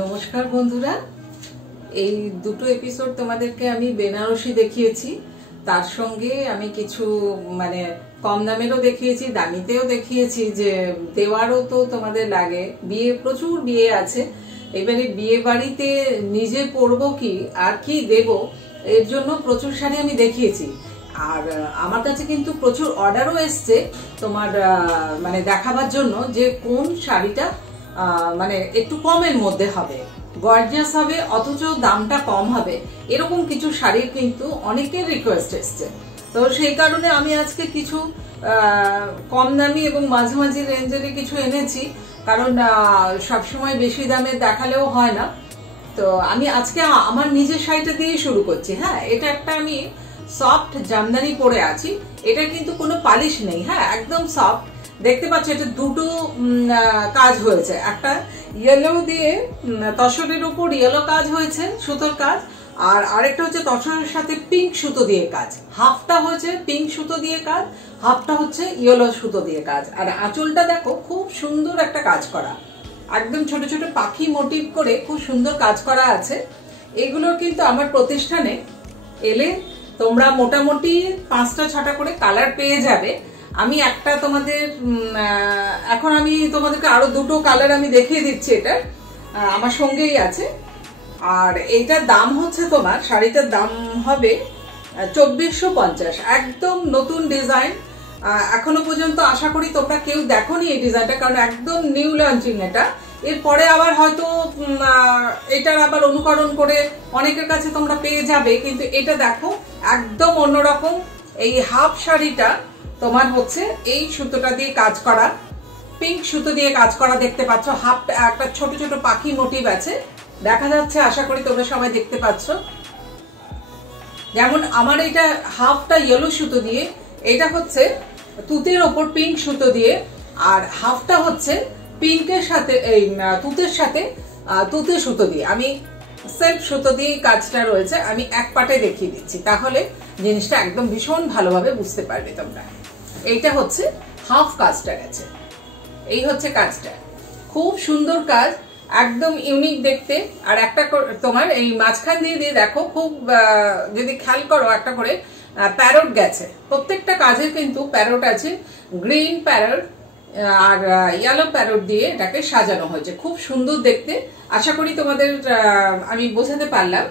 নমস্কার বন্ধুরা, এই দুটো এপিসোড তোমাদেরকে আমি বেনারসি দেখিয়েছি, তার সঙ্গে আমি কিছু কম দামেরও দেখিয়েছি, দামিতেও দেখিয়েছি, যে দেওয়ারও তো তোমাদের লাগে। প্রচুর বিয়ে আছে, এবারে বিয়ে বাড়িতে নিজে পরবো কি আর কি দেব, এর জন্য প্রচুর শাড়ি আমি দেখিয়েছি। আর আমার কাছে কিন্তু প্রচুর অর্ডারও এসছে তোমার দেখাবার জন্য যে কোন শাড়িটা একটু কমের মধ্যে হবে, গর্জিয়াস হবে, অথচ দামটা কম হবে, এরকম কিছু শাড়ির কিন্তু অনেকের রিকোয়েস্ট এসছে। তো সেই কারণে আমি আজকে কিছু কম দামি এবং মাঝামাঝি রেঞ্জের কিছু এনেছি, কারণ সবসময় বেশি দামে দেখালেও হয় না। তো আমি আজকে আমার নিজের শাড়িটা দিয়ে শুরু করছি। হ্যাঁ, এটা একটা আমি সফট জামদানি পরে আছি, এটা কিন্তু কোনো পালিশ নেই। হ্যাঁ, একদম সফট। দেখতে পাচ্ছ এটা দুটো কাজ হয়েছে, একটা ইয়েলো দিয়ে তসরের উপর ইয়েলো কাজ হয়েছে, সুতোর কাজ, আর আরেকটা হচ্ছে তসরের সাথে পিঙ্ক সুতো দিয়ে কাজ। হাফটা হচ্ছে পিঙ্ক সুতো দিয়ে কাজ, হাফটা হচ্ছে ইয়েলো সুতো দিয়ে কাজ। আর আঁচলটা দেখো খুব সুন্দর একটা কাজ করা, একদম ছোট ছোট পাখি মোটিভ করে খুব সুন্দর কাজ করা আছে। এগুলোর কিন্তু আমার প্রতিষ্ঠানে এলে তোমরা মোটামুটি 5টা-6টা করে কালার পেয়ে যাবে। আমি একটা এখন আমি তোমাদেরকে আরো দুটো কালার আমি দেখিয়ে দিচ্ছি, এটা আমার সঙ্গেই আছে। আর এইটার দাম হচ্ছে, তোমার শাড়িটার দাম হবে 2450, একদম নতুন ডিজাইন। এখনো পর্যন্ত আশা করি তোমরা কেউ দেখোনি এই ডিজাইনটা, কারণ একদম নিউ লঞ্চিং এটা। এরপরে আবার হয়তো এটার আবার অনুকরণ করে অনেকের কাছে তোমরা পেয়ে যাবে, কিন্তু এটা দেখো একদম অন্যরকম। এই হাফ শাড়িটা তোমার হচ্ছে এই সুতোটা দিয়ে কাজ করা, পিঙ্ক সুতো দিয়ে কাজ করা, দেখতে পাচ্ছ। হাফ একটা ছোট ছোট পাখি মোটিভ আছে, দেখা যাচ্ছে, আশা করি তোমরা সবাই দেখতে পাচ্ছ। যেমন আমার এটা হাফটা ইয়েলো সুতো দিয়ে, এটা হচ্ছে তুতের ওপর পিঙ্ক সুতো দিয়ে, আর হাফটা হচ্ছে পিঙ্কের সাথে এই তুতের সাথে তুতে সুতো দিয়ে। আমি সেলফ সুতো দিয়ে কাজটা রয়েছে, আমি এক পাটে দেখিয়ে দিচ্ছি, তাহলে জিনিসটা একদম ভীষণ ভালোভাবে বুঝতে পারবে তোমরা। এইটা হচ্ছে হাফ কাজটা গেছে, এই হচ্ছে কাজটা, খুব সুন্দর কাজ, একদম ইউনিক দেখতে। আর একটা তোমার এই মাঝখান দিয়ে দিয়ে দেখো, খুব যদি খেয়াল করো একটা করে প্যারট গেছে, প্রত্যেকটা কাজে কিন্তু প্যারট আছে, গ্রিন প্যারট আর ইয়েলো প্যারট দিয়ে এটাকে সাজানো হয়েছে, খুব সুন্দর দেখতে। আশা করি তোমাদের আমি বোঝাতে পারলাম।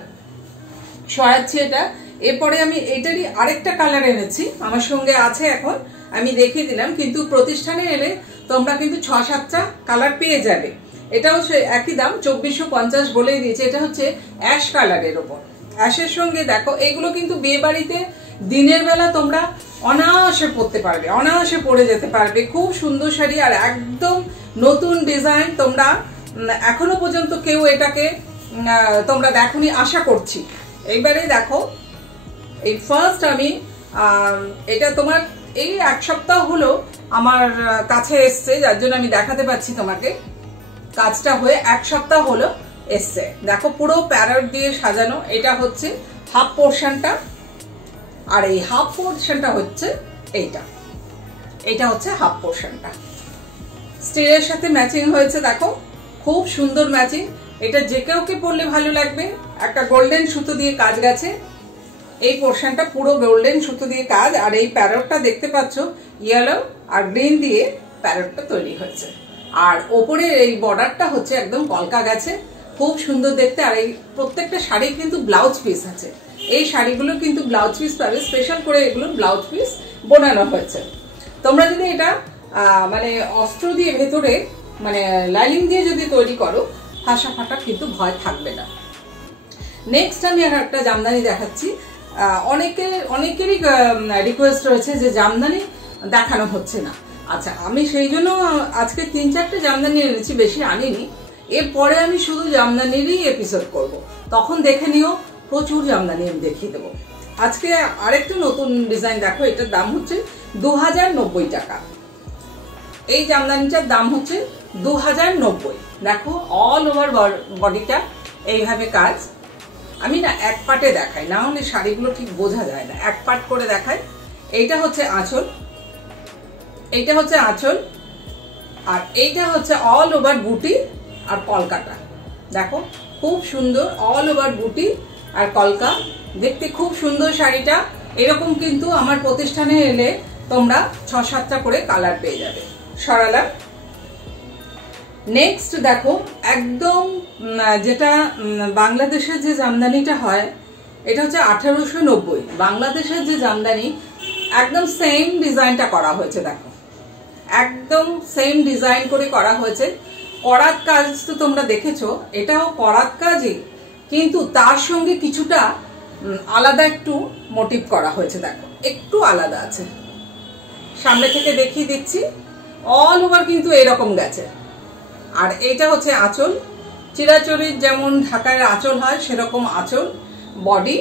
সরাচ্ছি এটা। এরপরে আমি এটারই আরেকটা কালার এনেছি, আমার সঙ্গে আছে, এখন আমি দেখিয়ে দিলাম। কিন্তু প্রতিষ্ঠানে এলে তোমরা কিন্তু 6-7টা কালার পেয়ে যাবে। এটাও একই দাম 2450 বলেই দিয়েছে। এটা হচ্ছে অ্যাশ কালারের ওপর, অ্যাশের সঙ্গে দেখো এগুলো কিন্তু বিয়ে বাড়িতে দিনের বেলা তোমরা অনায়াসে পরতে পারবে, অনায়াসে পরে যেতে পারবে। খুব সুন্দর শাড়ি, আর একদম নতুন ডিজাইন। তোমরা এখনো পর্যন্ত কেউ এটাকে তোমরা দেখোনি আশা করছি। এইবারে দেখো, এই ফার্স্ট আমি এটা তোমার এই 1 সপ্তাহ হলো আমার কাছে এসছে, যার জন্য আমি দেখাতে পাচ্ছি তোমাকে। কাজটা হয়ে 1 সপ্তাহ হলো এসছে। দেখো পুরো প্যারট দিয়ে সাজানো। এটা হচ্ছে হাফ পোর্শনটা, আর এই হাফ পোর্শনটা হচ্ছে এইটা, এটা হচ্ছে হাফ পোর্শনটা। স্টিলের সাথে ম্যাচিং হয়েছে, দেখো খুব সুন্দর ম্যাচিং। এটা যে কেউকে পরলে ভালো লাগবে। একটা গোল্ডেন সুতো দিয়ে কাজ গেছে, এই পোর্শনটা পুরো গোল্ডেন সুতো দিয়ে কাজ। আর এই প্যারটটা দেখতে পাচ্ছ ইয়েলো আর গ্রিন দিয়ে প্যারটটা তৈরি হয়েছে। আর ওপরে এই বর্ডারটা হচ্ছে একদম কলকা গেছে, খুব সুন্দর দেখতে। আর এই প্রত্যেকটা শাড়ি কিন্তু ব্লাউজ পিস আছে, এই শাড়িগুলো কিন্তু ব্লাউজ পিস পাবে, স্পেশাল করে এগুলো ব্লাউজ পিস বানানো হয়েছে। তোমরা যদি এটা অস্ত্র দিয়ে ভেতরে লাইনিং দিয়ে যদি তৈরি করো, ফাঁসা ফাটা কিন্তু ভয় থাকবে না। নেক্সট আমি আর একটা জামদানি দেখাচ্ছি। অনেকেরই রিকোয়েস্ট রয়েছে যে জামদানি দেখানো হচ্ছে না। আচ্ছা, আমি সেই জন্য আজকে 3-4টে জামদানি এনেছি, বেশি আনিনি। এরপরে আমি শুধু জামদানিরই এপিসোড করব, তখন দেখে নিও, প্রচুর জামদানি আমি দেখিয়ে দেবো। আজকে আরেকটা নতুন ডিজাইন দেখো, এটার দাম হচ্ছে 2090 টাকা। এই জামদানিটার দাম হচ্ছে 2090। দেখো অল ওভার বডিটা এইভাবে কাজ। আমি না এক পাটে দেখাই, না হলে শাড়িগুলো ঠিক বোঝা যায় না, এক পাট করে দেখাই। এইটা হচ্ছে আঁচল, এইটা হচ্ছে আঁচল, আর এইটা হচ্ছে অল ওভার বুটি আর কলকাতা। দেখো খুব সুন্দর, অল ওভার বুটি আর কলকা, দেখতে খুব সুন্দর শাড়িটা। এরকম কিন্তু আমার প্রতিষ্ঠানে এলে তোমরা 6-7টা করে কালার পেয়ে যাবে। সরালাম। নেক্সট দেখো, একদম যেটা বাংলাদেশের যে জামদানিটা হয়, এটা হচ্ছে 1890। বাংলাদেশের যে জামদানি একদম সেম ডিজাইনটা করা হয়েছে। দেখো একদম সেম ডিজাইন করে করা হয়েছে। করাত কাজ তো তোমরা দেখেছো, এটাও করাত কাজই, কিন্তু তার সঙ্গে কিছুটা আলাদা একটু মোটিভ করা হয়েছে। দেখো একটু আলাদা আছে, সামনে থেকে দেখিয়ে দিচ্ছি। অল ওভার কিন্তু এরকম গেছে। আর এইটা হচ্ছে আঁচল, চিরাচরির যেমন ঢাকার আঁচল হয় সেরকম আঁচল, বডি।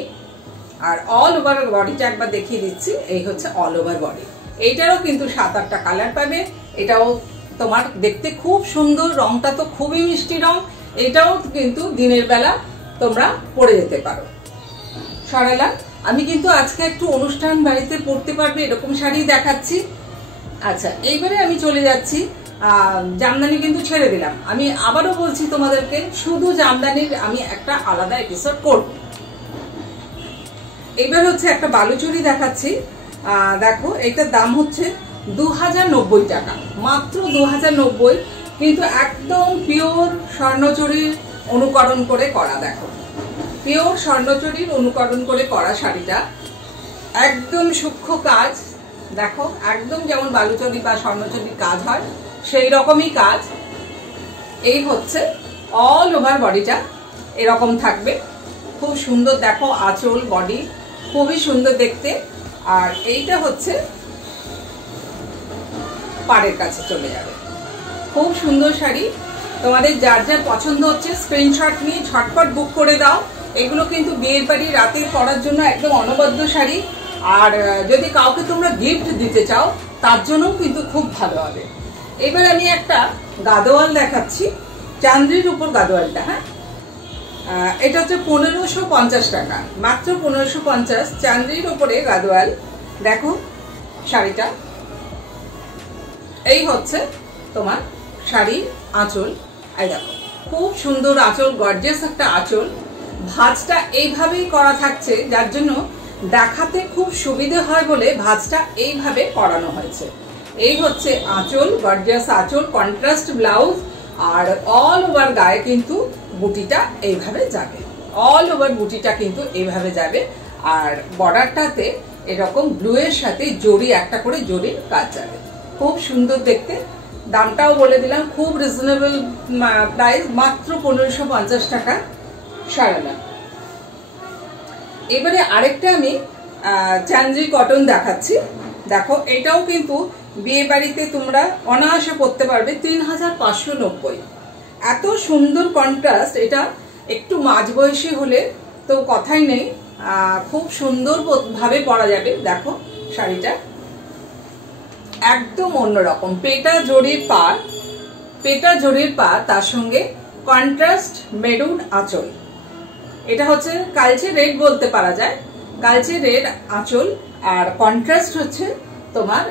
আর অল ওভার বডিটা একবার দেখিয়ে দিচ্ছি। এই হচ্ছে অল ওভার বডি। এইটারও কিন্তু 7-8টা কালার পাবে। এটাও তোমার দেখতে খুব সুন্দর, রংটা তো খুবই মিষ্টি রং। এটাও কিন্তু দিনের বেলা তোমরা পরে যেতে পারো। সরালাম। আমি কিন্তু আজকে একটু অনুষ্ঠান বাড়িতে পরতে পারবে এরকম শাড়ি দেখাচ্ছি। আচ্ছা, এইবারে আমি চলে যাচ্ছি, জামদানি কিন্তু ছেড়ে দিলাম। আমি আবারও বলছি তোমাদেরকে, শুধু জামদানির আমি একটা আলাদা এপিসোড করব। এবার হচ্ছে একটা বালুচুরি দেখাচ্ছি। দেখো এটার দাম হচ্ছে 2090 টাকা, মাত্র 2090। কিন্তু একদম পিওর স্বর্ণচুরির অনুকরণ করে করা। দেখো পিওর স্বর্ণচুরির অনুকরণ করে করা শাড়িটা, একদম সূক্ষ্ম কাজ। দেখো একদম যেমন বালুচুরি বা স্বর্ণচুরির কাজ হয় সেই রকমই কাজ। এই হচ্ছে অল ওভার বডিটা এরকম থাকবে, খুব সুন্দর। দেখো আঁচল, বডি খুবই সুন্দর দেখতে। আর এইটা হচ্ছে পাড়ের কাছে চলে যাবে। খুব সুন্দর শাড়ি। তোমাদের যার যার পছন্দ হচ্ছে স্ক্রিনশট নিয়ে ঝটপট বুক করে দাও। এগুলো কিন্তু বিয়ের বাড়ি রাতে পরার জন্য একদম অনবদ্য শাড়ি। আর যদি কাউকে তোমরা গিফট দিতে চাও তার জন্যও কিন্তু খুব ভালো হবে। এবার আমি একটা গাদোয়াল দেখাচ্ছি, চান্দ্রির উপর গাদোয়ালটা। হ্যাঁ, এটা হচ্ছে 1550 টাকা, মাত্র 1550। চান্দ্রির উপরে গাদোয়াল। দেখো শাড়িটা, এই হচ্ছে তোমার শাড়ির আঁচল। এই দেখো খুব সুন্দর আঁচল, গর্জিয়াস একটা আঁচল। ভাঁজটা এইভাবেই করা থাকছে, যার জন্য দেখাতে খুব সুবিধে হয় বলে ভাঁজটা এইভাবে করানো হয়েছে। এই হচ্ছে আঁচল, গর্জিয়াস আঁচল, কন্ট্রাস্ট ব্লাউজ। আর অল ওভার গায়ে কিন্তু বুটিটা এইভাবে যাবে, অল ওভার বুটিটা কিন্তু এইভাবে যাবে। আর বর্ডারটাতে এরকম ব্লু এর সাথে জরি, একটা করে জরির কাজ যাবে। খুব সুন্দর দেখতে। দামটাও বলে দিলাম, খুব রিজনেবল প্রাইস, মাত্র 1550 টাকা। সারালাম। এবারে আরেকটা আমি চান্দ্রি কটন দেখাচ্ছি। দেখো এটাও কিন্তু বিয়ে বাড়িতে তোমরা অনায়াসে পরতে পারবে। 3590। এত সুন্দর কন্ট্রাস্ট। এটা একটু মাঝবয়সী হলে তো কথাই নেই, খুব সুন্দর ভাবে পরা যাবে। দেখো শাড়িটা একদম অন্যরকম, পেটা জরির পাড়, পেটা জরির পাড়, তার সঙ্গে কন্ট্রাস্ট মেরুন আঁচল। এটা হচ্ছে কালচে রেড বলতে পারা যায়, কালচে রেড আঁচল। আর কন্ট্রাস্ট হচ্ছে তোমার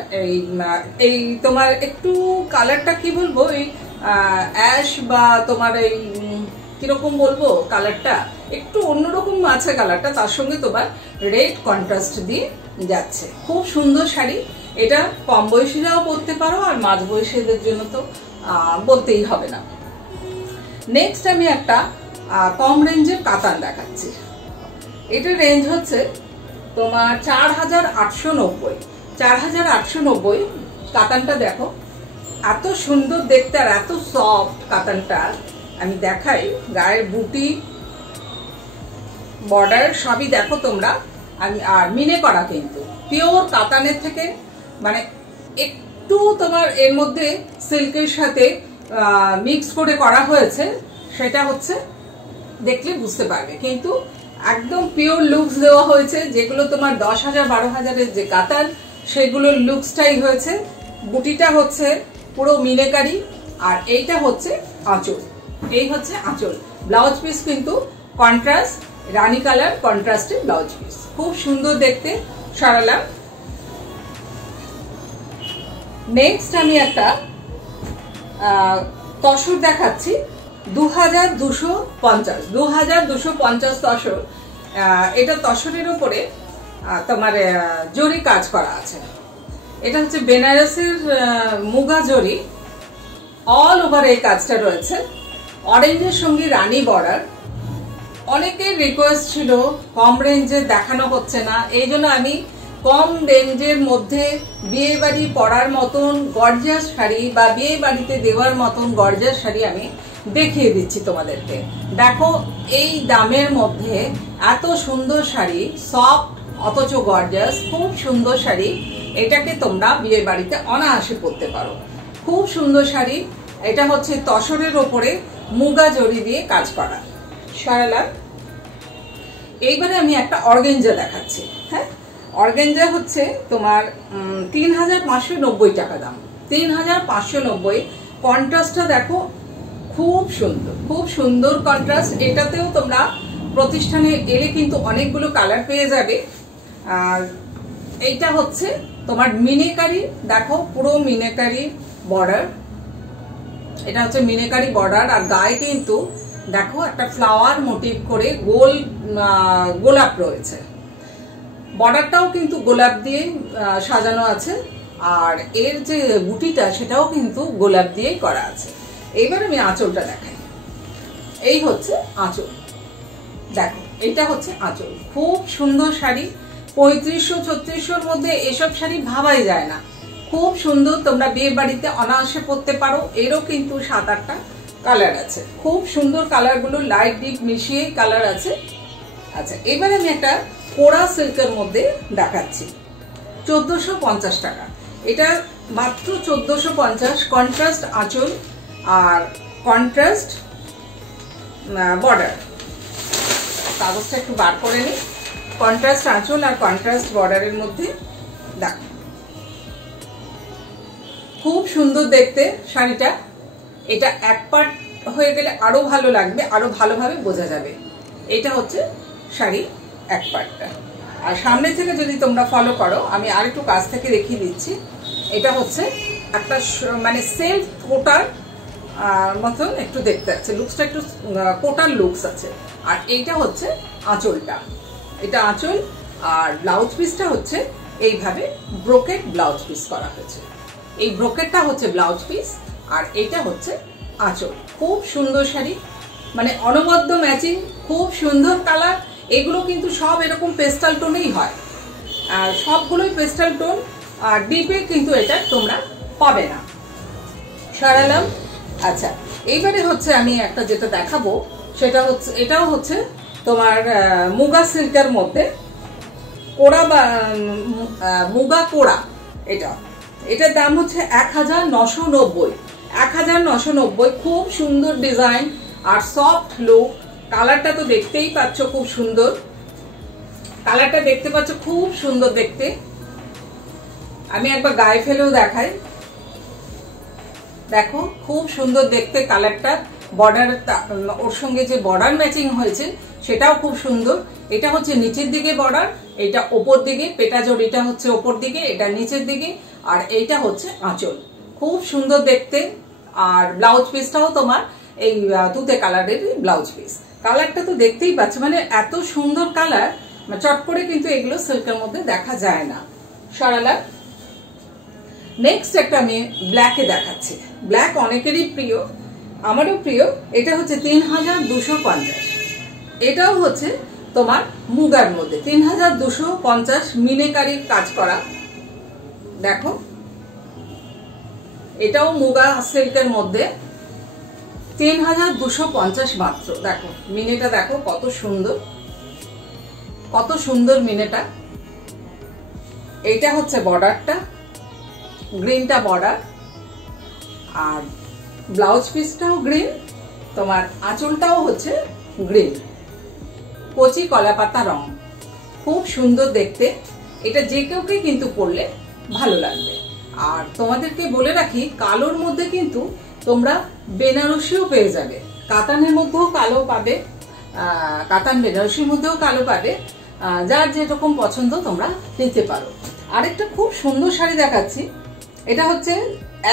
এই তোমার একটু কালারটা কি বলবো, এই অ্যাশ বা তোমার এই কিরকম বলবো, কালারটা একটু অন্যরকম আছে কালারটা, তার সঙ্গে তোমার রেড কন্ট্রাস্ট দিয়ে যাচ্ছে। খুব সুন্দর শাড়ি। এটা কম বয়সীরাও পরতে পারো, আর মাঝ বয়সীদের জন্য তো বলতেই হবে না। নেক্সট আমি একটা কম রেঞ্জের কাতান দেখাচ্ছি। এটার রেঞ্জ হচ্ছে তোমার 4890। 4890 কাতানটা দেখো, এত সুন্দর দেখতে আর এত সফট কাতানটা। আমি দেখাই, গায়ের বুটি, বর্ডার সবই দেখো তোমরা। আমি আর মিনে করা কিন্তু পিওর কাতানের থেকে, মানে একটু তোমার এর মধ্যে সিল্কের সাথে মিক্স করে করা হয়েছে, সেটা হচ্ছে দেখলে বুঝতে পারবে। কিন্তু একদম পিওর লুকস দেওয়া হয়েছে, যেগুলো তোমার 10,000 12,000-এর যে কাতান, সেগুলোর লুকসটাই হয়েছে। বুটিটা হচ্ছে পুরো মিনেকারি। আর এইটা হচ্ছে আঁচল, এই হচ্ছে আঁচল। ব্লাউজ পিস কিন্তু কন্ট্রাস্ট রানী কালার কন্ট্রাস্টের ব্লাউজ পিস, খুব সুন্দর দেখতে। সরালাম। নেক্সট আমি একটা তসর দেখাচ্ছি। 2250, 2250 তসর। এটা তসরের উপরে তোমার জরি কাজ করা আছে। এটা হচ্ছে বেনারসের মুগা জরি, অল ওভার এই কাজটা রয়েছে। অরেঞ্জের সঙ্গে রানী বর্ডার। অনেকের রিকোয়েস্ট ছিল কম রেঞ্জে দেখানো হচ্ছে না, এই জন্য আমি কম রেঞ্জের মধ্যে বিয়ে বাড়ি পরার মতন গর্জিয়াস শাড়ি বা বিয়ে বাড়িতে দেওয়ার মতন গর্জিয়াস শাড়ি আমি দেখিয়ে দিচ্ছি তোমাদেরকে। দেখো এই দামের মধ্যে এত সুন্দর শাড়ি, সফট অথচ গর্জিয়াস, খুব সুন্দর শাড়ি। এটাকে তোমরা বিয়ে বাড়িতে অনায়াসে পরতে পারো। খুব সুন্দর শাড়ি। এটা হচ্ছে তসরের ওপরে মুগা জরি দিয়ে কাজ করা। সরালা। এইবারে আমি একটা অর্গেঞ্জা দেখাচ্ছি। হ্যাঁ, অর্গেঞ্জা হচ্ছে তোমার 3590 টাকা দাম, 3590। কন্ট্রাস্টটা দেখো খুব সুন্দর, খুব সুন্দর কন্ট্রাস্ট। এটাতেও তোমরা প্রতিষ্ঠানে এলে কিন্তু অনেকগুলো কালার পেয়ে যাবে। আর এইটা হচ্ছে তোমার মিনেকারি, দেখো পুরো মিনেকারি বর্ডার। এটা হচ্ছে মিনেকারি বর্ডার, আর গায়ে কিন্তু দেখো একটা ফ্লাওয়ার মোটিভ করে গোলাপ রয়েছে। বর্ডারটাও কিন্তু গোলাপ দিয়ে সাজানো আছে, আর এর যে বুটিটা সেটাও কিন্তু গোলাপ দিয়েই করা আছে। এইবার আমি আঁচলটা দেখাই। এই হচ্ছে আঁচল, দেখো এটা হচ্ছে আঁচল। খুব সুন্দর শাড়ি। 3500-3600-র মধ্যে এসব শাড়ি ভাবাই যায় না। খুব সুন্দর, তোমরা বিয়ে বাড়িতে অনায়াসে পরতে পারো। এরও কিন্তু 7-8টা কালার আছে। খুব সুন্দর কালারগুলো, লাইট ডিপ মিশিয়ে কালার আছে। আচ্ছা, এবার আমি একটা কোরা সিল্কের মধ্যে দেখাচ্ছি। 1450 টাকা। এটা মাত্র 1450। কন্ট্রাস্ট আঁচল আর কন্ট্রাস্ট বর্ডার। কাগজটা একটু বার করে নিই। কন্ট্রাস্ট আঁচল আর কন্ট্রাস্ট বর্ডারের মধ্যে দেখো খুব সুন্দর দেখতে শাড়িটা। এটা এক পার্ট হয়ে গেলে আরো ভালো লাগবে, আরো ভালোভাবে বোঝা যাবে। এটা হচ্ছে শাড়ি এক পার্টটা। আর সামনে থেকে যদি তোমরা ফলো করো, আমি আর একটু কাছ থেকে দেখিয়ে দিচ্ছি। এটা হচ্ছে একটা মানে সেলফ কোটার মতন একটু দেখতে আছে, লুকসটা একটু কোটার লুকস আছে। আর এইটা হচ্ছে আঁচলটা, এটা আঁচল। আর ব্লাউজ পিসটা হচ্ছে এইভাবে ব্রোকেট ব্লাউজ পিস করা হয়েছে। এই ব্রোকেটটা হচ্ছে ব্লাউজ পিস, আর এইটা হচ্ছে আঁচল। খুব সুন্দর শাড়ি, মানে অনবদ্য ম্যাচিং, খুব সুন্দর কালার। এগুলো কিন্তু সব এরকম পেস্টাল টোনেই হয়, আর সবগুলোই পেস্টাল টোন। আর ডিপে কিন্তু এটা তোমরা পাবে না। সরালাম। আচ্ছা, এইবারে হচ্ছে আমি একটা যেটা দেখাবো, সেটা হচ্ছে এটাও হচ্ছে তোমার মুগা সিল্কের মধ্যে কোড়া বা মুগা কোড়া। এটার দাম হচ্ছে 1990। 1990। খুব সুন্দর ডিজাইন আর সফট লুক। কালারটা তো দেখতেই পাচ্ছ, খুব সুন্দর কালারটা দেখতে পাচ্ছ, খুব সুন্দর দেখতে। আমি একবার গায়ে ফেলেও দেখাই। দেখো খুব সুন্দর দেখতে কালারটা। বর্ডার, ওর সঙ্গে যে বর্ডার ম্যাচিং হয়েছে সেটাও খুব সুন্দর। এটা হচ্ছে নিচের দিকে বর্ডার, এটা ওপর দিকে, পেটা জড়িটা হচ্ছে ওপর দিকে, এটা নিচের দিকে, আর এইটা হচ্ছে আঁচল। খুব সুন্দর দেখতে। আর ব্লাউজ পিসটাও তোমার এই তুতে কালারের ব্লাউজ পিস। কালারটা তো দেখতেই পাচ্ছ, মানে এত সুন্দর কালার, চট করে কিন্তু এগুলো সিল্কের মধ্যে দেখা যায় না। সরালা। নেক্সট একটা আমি ব্ল্যাকে দেখাচ্ছি। ব্ল্যাক অনেকেরই প্রিয়, আমারও প্রিয়। এটা হচ্ছে 3250। এটাও হচ্ছে তোমার মুগার মধ্যে 3250 মিনেকারির কাজ করা। দেখো এটাও মুগা সিল্কের মধ্যে 3250 মাত্র। দেখো মিনেটা, দেখো কত সুন্দর, কত সুন্দর মিনেটা। এইটা হচ্ছে বর্ডারটা, গ্রিনটা বর্ডার, আর ব্লাউজ পিসটাও গ্রিন, তোমার আঁচলটাও হচ্ছে গ্রিন, কচি কলাপাতা রং। খুব সুন্দর দেখতে। এটা যে কেউকে কিন্তু পরলে ভালো লাগবে। আর তোমাদেরকে বলে রাখি, কালোর মধ্যে কিন্তু তোমরা বেনারসিও পেয়ে যাবে। কাতানের মধ্যেও কালো পাবে, কাতান বেনারসির মধ্যেও কালো পাবে। যার যেরকম পছন্দ তোমরা নিতে পারো। আরেকটা খুব সুন্দর শাড়ি দেখাচ্ছি। এটা হচ্ছে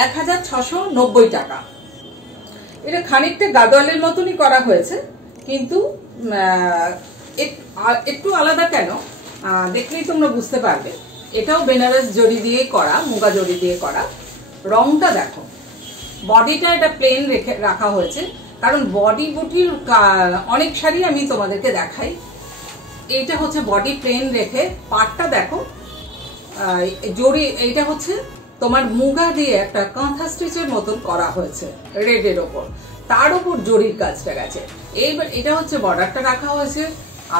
1690 টাকা। এটা খানিকটা গাদোয়ালের মতনই করা হয়েছে, কিন্তু একটু আলাদা কেন দেখলেই তোমরা বুঝতে পারবে। এটাও বেনারস জরি দিয়ে করা, মুগা জরি দিয়ে করা। রংটা দেখো, বডিটা এটা প্লেন রাখা হয়েছে, কারণ বডি বুটির অনেক শাড়ি আমি তোমাদেরকে দেখাই। এইটা হচ্ছে বডি প্লেন রেখে পাটটা দেখো জরি, এইটা হচ্ছে তোমার মুগা দিয়ে একটা কাঁথা স্টিচের মতন করা হয়েছে রেডের ওপর, তার উপর জরির কাজটা গেছে। এইবার এটা হচ্ছে বর্ডারটা রাখা হয়েছে,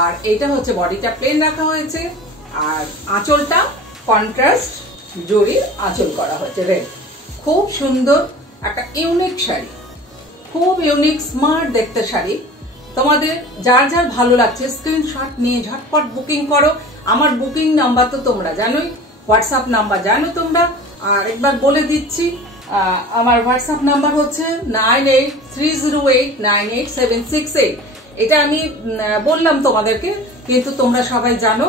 আর এইটা হচ্ছে বডিটা প্লেন রাখা হয়েছে, আর আঁচলটা কন্ট্রাস্ট জরির আঁচল করা হয়েছে রেড। খুব সুন্দর একটা ইউনিক শাড়ি, খুব ইউনিক স্মার্ট দেখতে শাড়ি। তোমাদের যার যার ভালো লাগছে স্ক্রিনশট নিয়ে ঝটপট বুকিং করো। আমার বুকিং নাম্বার তো তোমরা জানোই, হোয়াটসঅ্যাপ নাম্বার জানো তোমরা, আর একবার বলে দিচ্ছি আমার হোয়াটসঅ্যাপ নাম্বার হচ্ছে 9830898768। এটা আমি বললাম তোমাদেরকে, কিন্তু তোমরা সবাই জানো।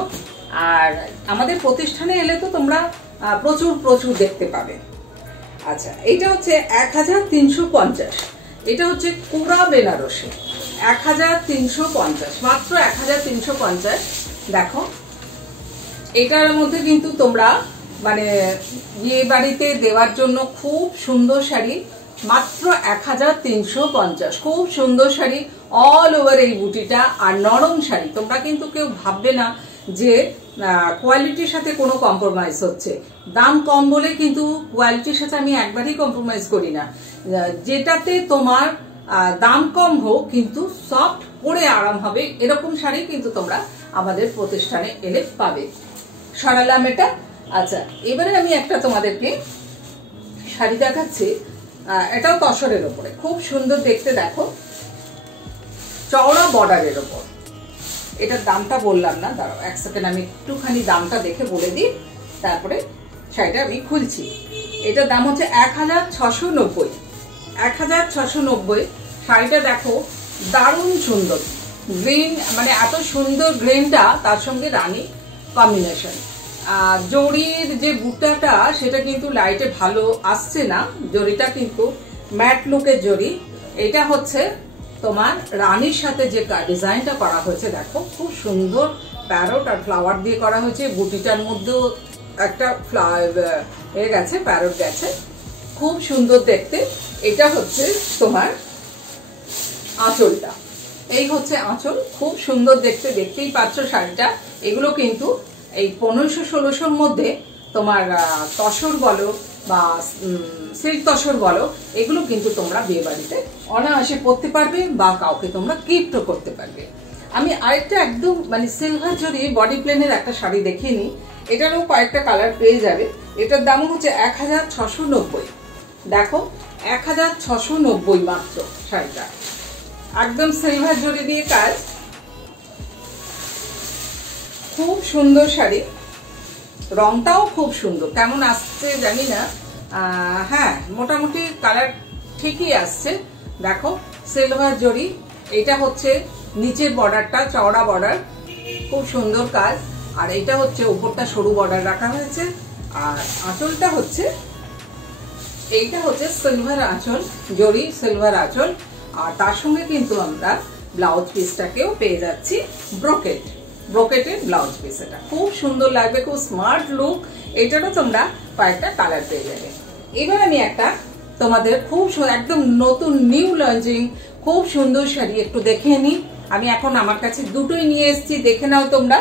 আর আমাদের প্রতিষ্ঠানে এলে তো তোমরা প্রচুর প্রচুর দেখতে পাবে। আচ্ছা, এটা হচ্ছে 1350, এটা হচ্ছে কোরা বেনারসি 1350, মাত্র 1350। দেখো এটার মধ্যে কিন্তু তোমরা মানে বিয়ে বাড়িতে দেওয়ার জন্য খুব সুন্দর শাড়ি, মাত্র 1350। খুব সুন্দর শাড়ি, অল ওভার এই বুটিটা, আর নরম শাড়ি। তোমরা কিন্তু কেউ ভাববে না যে কোয়ালিটির সাথে কোনো কম্প্রোমাইজ হচ্ছে। দাম কম বলে কিন্তু কোয়ালিটির সাথে আমি একবারই কম্প্রোমাইজ করি না। যেটাতে তোমার দাম কম হোক কিন্তু সফট, পরে আরাম হবে, এরকম শাড়ি কিন্তু তোমরা আমাদের প্রতিষ্ঠানে এলে পাবে। সরালাম এটা। আচ্ছা, এবারে আমি একটা তোমাদেরকে শাড়ি দেখাচ্ছি, এটাও তসরের ওপরে, খুব সুন্দর দেখতে। দেখো চওড়া বর্ডারের ওপর। এটার দামটা বললাম না, দাঁড়াও এক সেকেন্ড, আমি একটুখানি দামটা দেখে বলে দিই, তারপরে শাড়িটা আমি খুলছি। এটার দাম হচ্ছে 1690। 1690। শাড়িটা দেখো দারুণ সুন্দর, গ্রিন, মানে এত সুন্দর গ্রিনটা, তার সঙ্গে রানী কম্বিনেশন। জরির যে বুটাটা সেটা কিন্তু লাইটে ভালো আসছে না, জরিটা কিন্তু ম্যাট লুকের জরি। এটা হচ্ছে তোমার রানীর সাথে যে ডিজাইনটা করা হয়েছে, দেখো খুব সুন্দর প্যারট আর ফ্লাওয়ার দিয়ে করা হয়েছে। বুটিটার মধ্যেও একটা গেছে, প্যারট গেছে, খুব সুন্দর দেখতে। এটা হচ্ছে তোমার আঁচলটা, এই হচ্ছে আঁচল, খুব সুন্দর দেখতে, দেখতেই পাচ্ছ শাড়িটা। এগুলো কিন্তু এই 1500-1600-র মধ্যে তোমার তসর বলো বা সিল্ক তসর বলো, এগুলো কিন্তু তোমরা বিয়ে বাড়িতে অনায়াসে পরতে পারবে বা কাউকে তোমরা গিফটও করতে পারবে। আমি আরেকটা একদম মানে সিলভার জরি বডি প্লেনের একটা শাড়ি দেখিয়ে নিই, এটারও কয়েকটা কালার পেয়ে যাবে। এটার দাম হচ্ছে 1690। দেখো 1690 মাত্র শাড়িটা, একদম সিলভার জরি দিয়ে কাজ, খুব সুন্দর শাড়ি। রংটাও খুব সুন্দর, কেমন আসছে জানি না, হ্যাঁ মোটামুটি কালার ঠিকই আসছে। দেখো সিলভার জরি, এটা হচ্ছে নিচের বর্ডারটা চওড়া বর্ডার, খুব সুন্দর কাজ। আর এটা হচ্ছে উপরটা সরু বর্ডার রাখা হয়েছে, আর আঁচলটা হচ্ছে, এইটা হচ্ছে সিলভার আঁচল, জরি সিলভার আঁচল। আর তার সঙ্গে কিন্তু আমরা ব্লাউজ পিসটাকেও পেয়ে যাচ্ছি ব্রোকেটের ব্লাউজ পিস। এটা খুব সুন্দর লাগবে, খুব স্মার্ট লুক। এটারও তোমরা কয়েকটা কালার পেয়ে যাবে। এবার আমি একটা তোমাদের খুব একদম নতুন নিউ লঞ্চিং খুব সুন্দর শাড়ি একটু দেখে নিই। আমি এখন আমার কাছে দুটোই নিয়ে এসেছি, দেখে নাও তোমরা।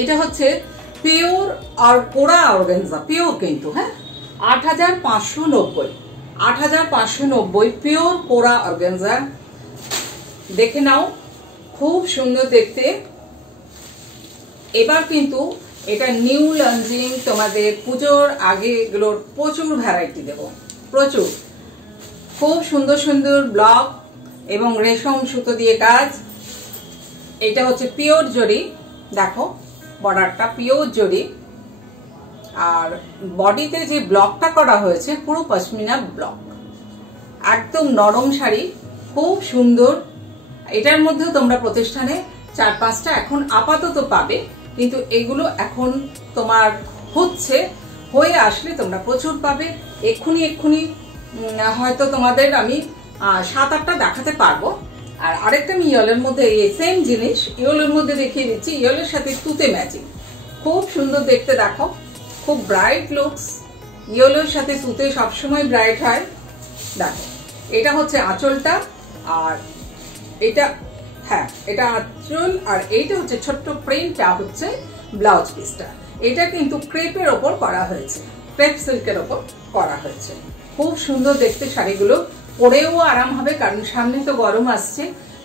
এটা হচ্ছে পিওর আর কোরা অর্গানজা, পিওর কিন্তু, হ্যাঁ 8590। 8590 পিওর কোরা অর্গানজা, দেখে নাও, খুব সুন্দর দেখতে। এবার কিন্তু এটা নিউ লঞ্চিং, তোমাদের পুজোর আগে এগুলোর প্রচুর ভ্যারাইটি দেব, প্রচুর। খুব সুন্দর সুন্দর ব্লক এবং রেশম সুতো দিয়ে কাজ। এটা হচ্ছে পিওর জরি, দেখো বর্ডারটা পিওর জরি, আর বডিতে যে ব্লকটা করা হয়েছে পুরো পশমিনা ব্লক, একদম নরম শাড়ি, খুব সুন্দর। এটার মধ্যেও তোমরা প্রতিষ্ঠানে 4-5টা এখন আপাতত পাবে, কিন্তু এগুলো এখন তোমার হয়ে আসলে তোমরা প্রচুর পাবে। এক্ষুনি হয়তো তোমাদের আমি 7-8টা দেখাতে পারবো। আর আরেকটা আমি ইয়েলোর মধ্যে সেম জিনিস ইয়েলোর মধ্যে দেখিয়ে দিচ্ছি, ইয়েলোর সাথে তুতে ম্যাচিং, খুব সুন্দর দেখতে, দেখো খুব ব্রাইট লুকস। ইয়েলোর সাথে তুতে সবসময় ব্রাইট হয়। দেখো এটা হচ্ছে আঁচলটা, আর এটা এটা আঁচল, আর এইটা হচ্ছে ছোট্ট প্রিন্টটা হচ্ছে ব্লাউজ পিসটা। এটা কিন্তু ক্রেপের ওপর করা হয়েছে, ক্রেপ সিল্কের ওপর করা হয়েছে। খুব সুন্দর দেখতে শাড়িগুলো, পরেও আরাম হবে, কারণ সামনে তো গরম আসছে,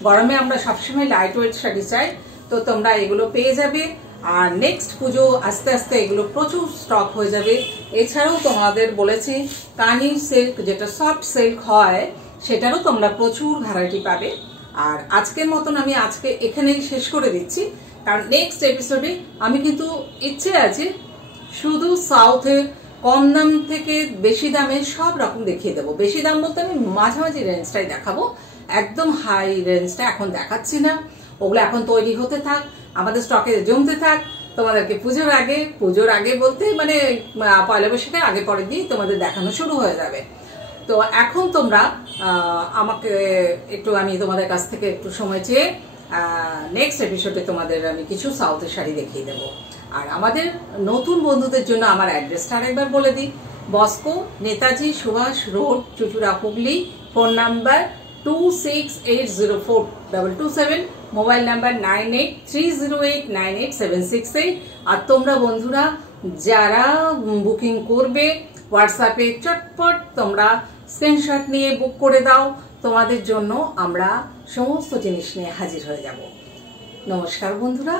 গরমে আমরা সবসময় লাইট ওয়েট শাড়ি চাই। তো তোমরা এগুলো পেয়ে যাবে। আর নেক্সট পুজো আস্তে আস্তে এগুলো প্রচুর স্টক হয়ে যাবে। এছাড়াও তোমাদের বলেছি কানি সিল্ক, যেটা সফট সিল্ক হয়, সেটারও তোমরা প্রচুর ভ্যারাইটি পাবে। আর আজকের মতন আমি আজকে এখানেই শেষ করে দিচ্ছি, কারণ নেক্সট এপিসোডে আমি কিন্তু ইচ্ছে আছে শুধু সাউথের কম দাম থেকে বেশি দামের সব রকম দেখিয়ে দেবো। বেশি দাম বলতে আমি মাঝামাঝি রেঞ্জটাই দেখাবো, একদম হাই রেঞ্জটা এখন দেখাচ্ছি না। ওগুলো এখন তৈরি হতে থাক, আমাদের স্টকে জমতে থাক, তোমাদেরকে পুজোর আগে বলতে মানে পয়লা বৈশাখের আগে পরে দিয়ে তোমাদের দেখানো শুরু হয়ে যাবে। তো এখন তোমরা আমাকে একটু, আমি তোমাদের কাছ থেকে একটু সময় চেয়ে নেক্সট এপিসোডে তোমাদের আমি কিছু সাউথের শাড়ি দেখিয়ে দেবো। আর আমাদের নতুন বন্ধুদের জন্য আমার অ্যাড্রেসটা আরেকবার বলে দিই, Bosco, Netaji Subhash road, Chuchura, Hooghly. Phone number 26804227, mobile number 9830898768। আর তোমরা বন্ধুরা যারা বুকিং করবে হোয়াটসঅ্যাপে চটপট তোমরা স্ক্রিনশট নিয়ে বুক করে দাও, তোমাদের জন্য আমরা সমস্ত জিনিস নিয়ে হাজির হয়ে যাব। নমস্কার বন্ধুরা।